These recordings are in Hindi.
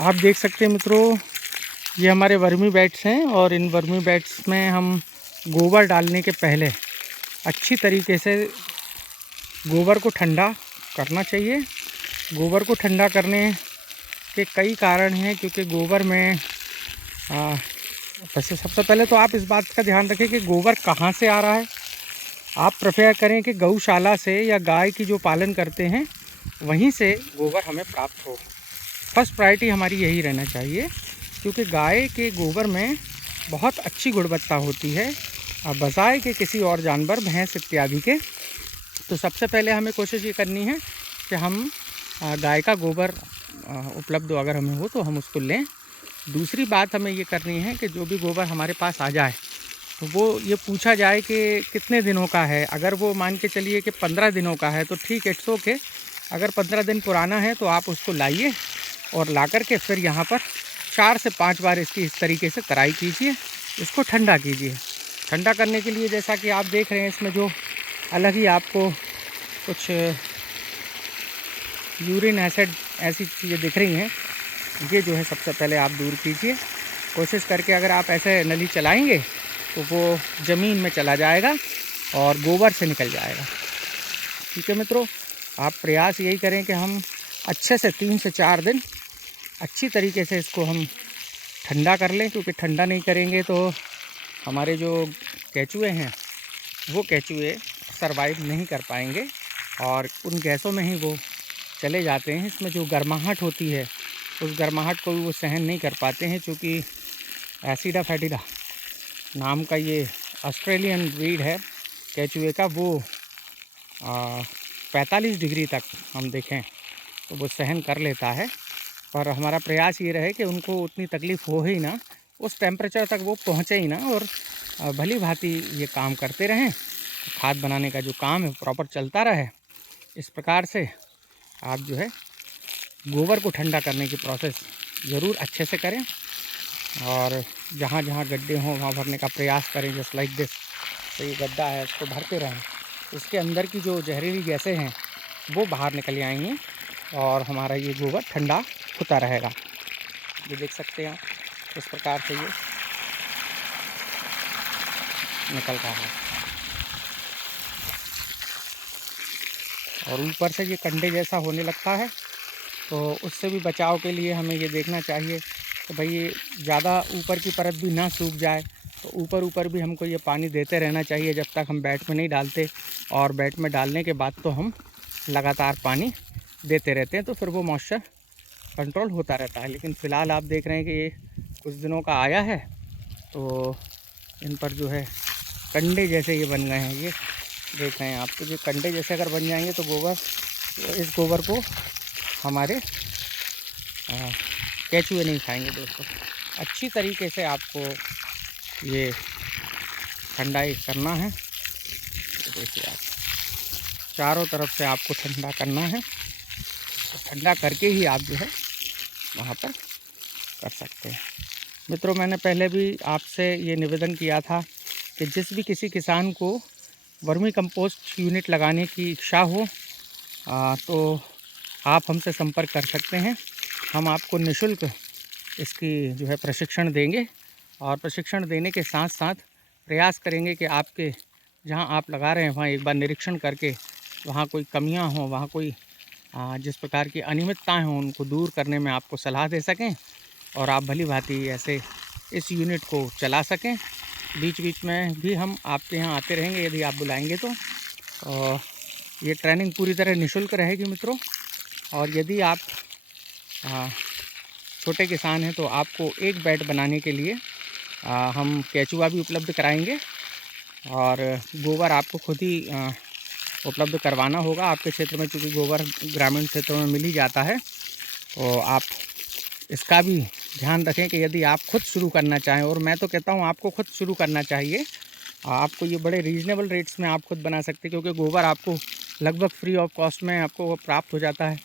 आप देख सकते हैं मित्रों, ये हमारे वर्मी बैट्स हैं और इन वर्मी बैट्स में हम गोबर डालने के पहले अच्छी तरीके से गोबर को ठंडा करना चाहिए। गोबर को ठंडा करने के कई कारण हैं, क्योंकि गोबर में वैसे सबसे पहले तो आप इस बात का ध्यान रखें कि गोबर कहाँ से आ रहा है। आप प्रेफर करें कि गौशाला से या गाय की जो पालन करते हैं वहीं से गोबर हमें प्राप्त हो। फर्स्ट प्रायोरिटी हमारी यही रहना चाहिए, क्योंकि गाय के गोबर में बहुत अच्छी गुणवत्ता होती है बजाय के किसी और जानवर, भैंस इत्यादि के। तो सबसे पहले हमें कोशिश ये करनी है कि हम गाय का गोबर उपलब्ध अगर हमें हो तो हम उसको लें। दूसरी बात हमें ये करनी है कि जो भी गोबर हमारे पास आ जाए तो वो ये पूछा जाए कि कितने दिनों का है। अगर वो मान के चलिए कि 15 दिनों का है तो ठीक है, इट्स ओके। अगर 15 दिन पुराना है तो आप उसको लाइए और ला कर के फिर यहाँ पर 4 से 5 बार इसकी इस तरीके से तराई कीजिए, इसको ठंडा कीजिए। ठंडा करने के लिए जैसा कि आप देख रहे हैं, इसमें जो अलग ही आपको कुछ यूरिन एसिड ऐसी चीज़ें दिख रही हैं, ये जो है सबसे पहले आप दूर कीजिए। कोशिश करके अगर आप ऐसे नली चलाएंगे तो वो ज़मीन में चला जाएगा और गोबर से निकल जाएगा। ठीक है मित्रों, आप प्रयास यही करें कि हम अच्छे से 3 से 4 दिन अच्छी तरीके से इसको हम ठंडा कर लें, क्योंकि ठंडा नहीं करेंगे तो हमारे जो केंचुए हैं वो केंचुए सरवाइव नहीं कर पाएंगे और उन गैसों में ही वो चले जाते हैं। इसमें जो गर्माहट होती है उस गर्माहट को भी वो सहन नहीं कर पाते हैं, क्योंकि एसिडा फैटिडा नाम का ये ऑस्ट्रेलियन ब्रीड है केंचुए का, वो 45 डिग्री तक हम देखें तो वो सहन कर लेता है। पर हमारा प्रयास ये रहे कि उनको उतनी तकलीफ़ हो ही ना, उस टेम्परेचर तक वो पहुँचे ही ना और भली भांति ये काम करते रहें, खाद बनाने का जो काम है प्रॉपर चलता रहे। इस प्रकार से आप जो है गोबर को ठंडा करने की प्रोसेस ज़रूर अच्छे से करें और जहाँ जहाँ गड्ढे हों वहाँ भरने का प्रयास करें, जस्ट लाइक दिस। तो ये गड्ढा है, इसको भरते रहें। इसके अंदर की जो जहरीली गैसें हैं वो बाहर निकल आएंगी और हमारा ये गोबर ठंडा होता रहेगा। ये देख सकते हैं आप, इस प्रकार से ये निकल रहा है और ऊपर से ये कंडे जैसा होने लगता है। तो उससे भी बचाव के लिए हमें ये देखना चाहिए कि भाई ये ज़्यादा ऊपर की परत भी ना सूख जाए। तो ऊपर ऊपर भी हमको ये पानी देते रहना चाहिए जब तक हम बैट में नहीं डालते, और बैट में डालने के बाद तो हम लगातार पानी देते रहते हैं, तो फिर वो मॉइस्चर कंट्रोल होता रहता है। लेकिन फ़िलहाल आप देख रहे हैं कि ये कुछ दिनों का आया है तो इन पर जो है कंडे जैसे ये बन गए हैं। ये देख रहे हैं आप, तो ये कंडे जैसे अगर बन जाएंगे तो इस गोबर को हमारे केंचुए नहीं खाएंगे। दोस्तों, अच्छी तरीके से आपको ये ठंडाई करना है। तो देखिए आप, चारों तरफ से आपको ठंडा करना है, तो ठंडा करके ही आप जो है वहाँ पर कर सकते हैं। मित्रों, मैंने पहले भी आपसे ये निवेदन किया था कि जिस भी किसी किसान को वर्मी कंपोस्ट यूनिट लगाने की इच्छा हो तो आप हमसे संपर्क कर सकते हैं। हम आपको निःशुल्क इसकी जो है प्रशिक्षण देंगे और प्रशिक्षण देने के साथ साथ प्रयास करेंगे कि आपके जहां आप लगा रहे हैं वहां एक बार निरीक्षण करके वहां कोई कमियां हों, वहां कोई जिस प्रकार की अनियमितताएं हों उनको दूर करने में आपको सलाह दे सकें और आप भली भांति ऐसे इस यूनिट को चला सकें। बीच बीच में भी हम आपके यहाँ आते रहेंगे यदि आप बुलाएंगे तो। ये ट्रेनिंग पूरी तरह निःशुल्क रहेगी मित्रों, और यदि आप छोटे किसान हैं तो आपको एक बैट बनाने के लिए हम केंचुआ भी उपलब्ध कराएंगे और गोबर आपको खुद ही उपलब्ध करवाना होगा आपके क्षेत्र में, क्योंकि गोबर ग्रामीण क्षेत्रों में मिल ही जाता है। तो आप इसका भी ध्यान रखें कि यदि आप खुद शुरू करना चाहें, और मैं तो कहता हूं आपको खुद शुरू करना चाहिए, आपको ये बड़े रीज़नेबल रेट्स में आप खुद बना सकते हैं, क्योंकि गोबर आपको लगभग फ्री ऑफ कॉस्ट में आपको प्राप्त हो जाता है।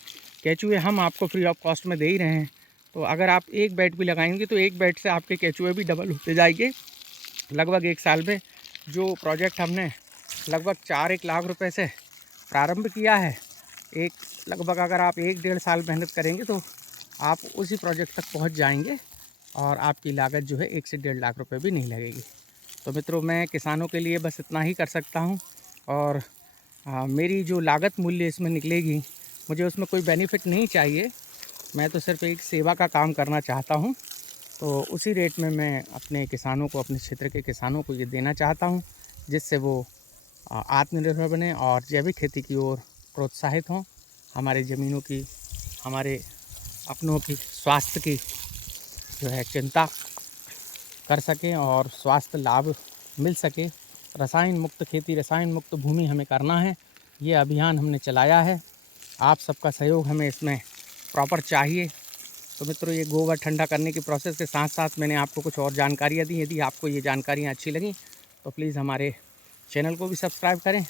केंचुए हम आपको फ्री ऑफ कॉस्ट में दे ही रहे हैं। तो अगर आप एक बैट भी लगाएंगे तो एक बैट से आपके केंचुए भी डबल होते जाएंगे। लगभग 1 साल में जो प्रोजेक्ट हमने लगभग 4-1 लाख रुपए से प्रारंभ किया है, लगभग अगर आप 1-1.5 साल मेहनत करेंगे तो आप उसी प्रोजेक्ट तक पहुंच जाएंगे और आपकी लागत जो है 1 से 1.5 लाख रुपए भी नहीं लगेगी। तो मित्रों, मैं किसानों के लिए बस इतना ही कर सकता हूं और मेरी जो लागत मूल्य इसमें निकलेगी, मुझे उसमें कोई बेनिफिट नहीं चाहिए। मैं तो सिर्फ एक सेवा का काम करना चाहता हूं। तो उसी रेट में मैं अपने किसानों को, अपने क्षेत्र के किसानों को ये देना चाहता हूं, जिससे वो आत्मनिर्भर बने और जैविक खेती की ओर प्रोत्साहित हों। हमारे ज़मीनों की, हमारे अपनों की स्वास्थ्य की जो है चिंता कर सकें और स्वास्थ्य लाभ मिल सके। रसायन मुक्त खेती, रसायन मुक्त भूमि हमें करना है। ये अभियान हमने चलाया है, आप सबका सहयोग हमें इसमें प्रॉपर चाहिए। तो मित्रों, ये गोबर ठंडा करने की प्रोसेस के साथ साथ मैंने आपको कुछ और जानकारियाँ दी। यदि आपको ये जानकारियाँ अच्छी लगीं तो प्लीज़ हमारे चैनल को भी सब्सक्राइब करें।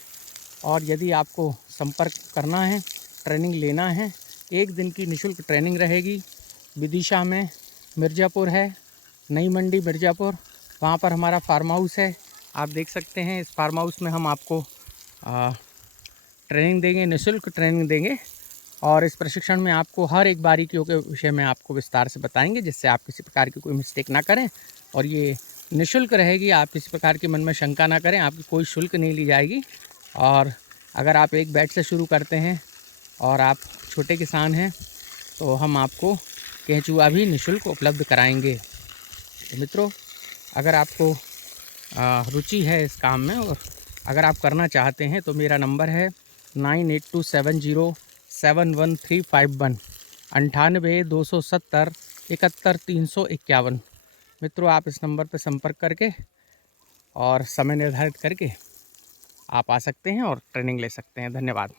और यदि आपको संपर्क करना है, ट्रेनिंग लेना है, 1 दिन की निःशुल्क ट्रेनिंग रहेगी। विदिशा में मिर्ज़ापुर है, नई मंडी मिर्ज़ापुर, वहाँ पर हमारा फार्म हाउस है। आप देख सकते हैं, इस फार्म हाउस में हम आपको ट्रेनिंग देंगे, निःशुल्क ट्रेनिंग देंगे और इस प्रशिक्षण में आपको हर एक बारीकियों के विषय में आपको विस्तार से बताएंगे, जिससे आप किसी प्रकार की कोई मिस्टेक ना करें। और ये निःशुल्क रहेगी, आप किसी प्रकार के मन में शंका ना करें, आपकी कोई शुल्क नहीं ली जाएगी। और अगर आप एक बैच से शुरू करते हैं और आप छोटे किसान हैं तो हम आपको केंचुआ भी निःशुल्क उपलब्ध कराएंगे। तो मित्रों, अगर आपको रुचि है इस काम में और अगर आप करना चाहते हैं तो मेरा नंबर है 9827071351, 9827071351। मित्रों, आप इस नंबर पर संपर्क करके और समय निर्धारित करके आप आ सकते हैं और ट्रेनिंग ले सकते हैं। धन्यवाद।